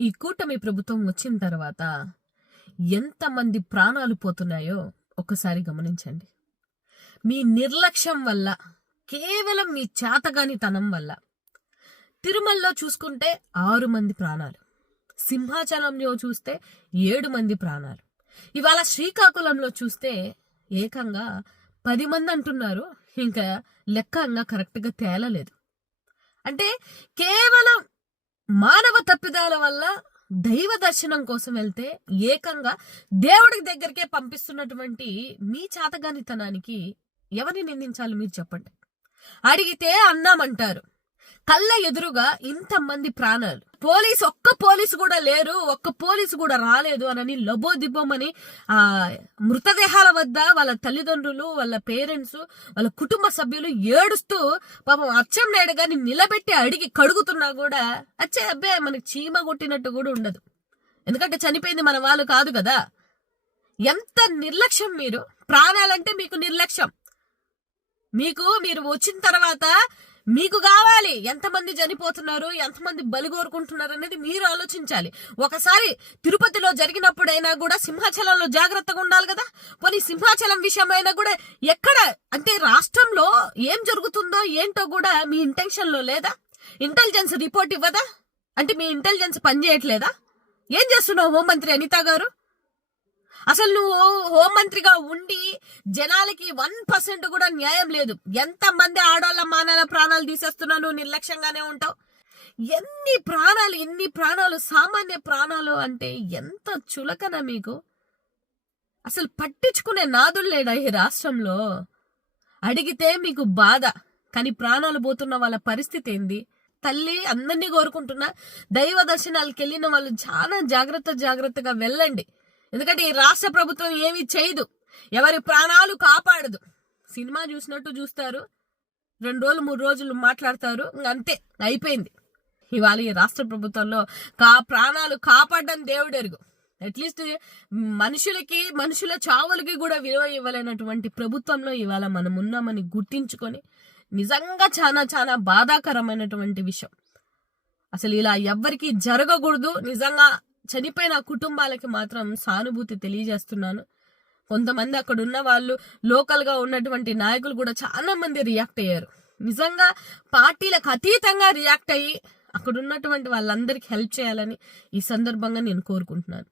ఈ కూటమి ప్రభుత్వం వచ్చిన తర్వాత ఎంతమంది ప్రాణాలు పోతున్నాయో ఒకసారి గమనించండి. మీ నిర్లక్ష్యం వల్ల, కేవలం మీ చేతగానితనం వల్ల తిరుమలలో చూసుకుంటే 6 మంది ప్రాణాలు, సింహాచలంలో చూస్తే 7 మంది ప్రాణాలు, ఇవాళ శ్రీకాకుళంలో చూస్తే ఏకంగా 10 మంది అంటున్నారు. ఇంకా లెక్క కరెక్ట్గా తేలలేదు. అంటే కేవలం మానవ తప్పిదాల వల్ల దైవ దర్శనం కోసం వెళ్తే ఏకంగా దేవుడి దగ్గరికే పంపిస్తున్నటువంటి మీ చాతగానితనానికి ఎవరిని నిందించాలి మీరు చెప్పండి. అడిగితే అన్నామంటారు. కళ్ళ ఎదురుగా ఇంతమంది ప్రాణాలు, ఒక్క పోలీసు కూడా లేరు, ఒక్క పోలీసు కూడా రాలేదు అని లబోదిబ్బమని ఆ మృతదేహాల వద్ద వాళ్ళ తల్లిదండ్రులు, వాళ్ళ పేరెంట్స్, వాళ్ళ కుటుంబ సభ్యులు ఏడుస్తూ పాపం అచ్చెన్నాయుడు గారిని నిలబెట్టి అడిగి కడుగుతున్నా కూడా అబ్బే మనకి చీమ కొట్టినట్టు కూడా ఉండదు. ఎందుకంటే చనిపోయింది మన వాళ్ళు కాదు కదా. ఎంత నిర్లక్ష్యం! మీరు ప్రాణాలంటే మీకు నిర్లక్ష్యం. మీరు వచ్చిన తర్వాత మీకు కావాలి ఎంతమంది చనిపోతున్నారు, ఎంతమంది బలి కోరుకుంటున్నారు అనేది మీరు ఆలోచించాలి. ఒకసారి తిరుపతిలో జరిగినప్పుడైనా కూడా సింహాచలంలో జాగ్రత్తగా ఉండాలి కదా. పోనీ సింహాచలం విషయమైనా కూడా ఎక్కడ అంటే రాష్ట్రంలో ఏం జరుగుతుందో ఏంటో కూడా మీ ఇంటెన్షన్ లో లేదా? ఇంటెలిజెన్స్ రిపోర్ట్ ఇవ్వదా? అంటే మీ ఇంటెలిజెన్స్ పనిచేయట్లేదా? ఏం చేస్తున్నావు హోంమంత్రి అనిత గారు? అసలు నువ్వు హోంమంత్రిగా ఉండి జనాలకి 1% కూడా న్యాయం లేదు. ఎంతమంది ఆడవాళ్ళ మానాల ప్రాణాలు తీసేస్తున్నావు, నువ్వు నిర్లక్ష్యంగానే ఉంటావు. ఇన్ని ప్రాణాలు సామాన్య ప్రాణాలు అంటే ఎంత చులకన మీకు. అసలు పట్టించుకునే నాదుడు లేడా ఈ రాష్ట్రంలో? అడిగితే మీకు బాధ, కానీ ప్రాణాలు పోతున్న వాళ్ళ పరిస్థితి ఏంది? తల్లి అందరినీ కోరుకుంటున్నా, దైవ దర్శనాలకు వెళ్ళిన వాళ్ళు చాలా జాగ్రత్తగా వెళ్ళండి. ఎందుకంటే ఈ రాష్ట్ర ప్రభుత్వం ఏమీ చేయదు, ఎవరి ప్రాణాలు కాపాడదు. సినిమా చూసినట్టు చూస్తారు, 2 రోజులు 3 రోజులు మాట్లాడతారు, అంతే అయిపోయింది. ఇవాళ ఈ రాష్ట్ర ప్రభుత్వంలో ప్రాణాలు కాపాడడం దేవుడెరుగు. అట్లీస్ట్ మనుషుల చావులకి కూడా విలువ ఇవ్వలేనటువంటి ప్రభుత్వంలో ఇవాళ మనం ఉన్నామని గుర్తించుకొని నిజంగా చాలా బాధాకరమైనటువంటి విషయం. అసలు ఇలా ఎవ్వరికి జరగకూడదు. నిజంగా చనిపోయిన కుటుంబాలకి మాత్రం సానుభూతి తెలియజేస్తున్నాను. కొంతమంది అక్కడ ఉన్న వాళ్ళు, లోకల్ గా ఉన్నటువంటి నాయకులు కూడా చాలా మంది రియాక్ట్ అయ్యారు. నిజంగా పార్టీలకు అతీతంగా రియాక్ట్ అయ్యి అక్కడ ఉన్నటువంటి వాళ్ళందరికీ హెల్ప్ చేయాలని ఈ సందర్భంగా నేను కోరుకుంటున్నాను.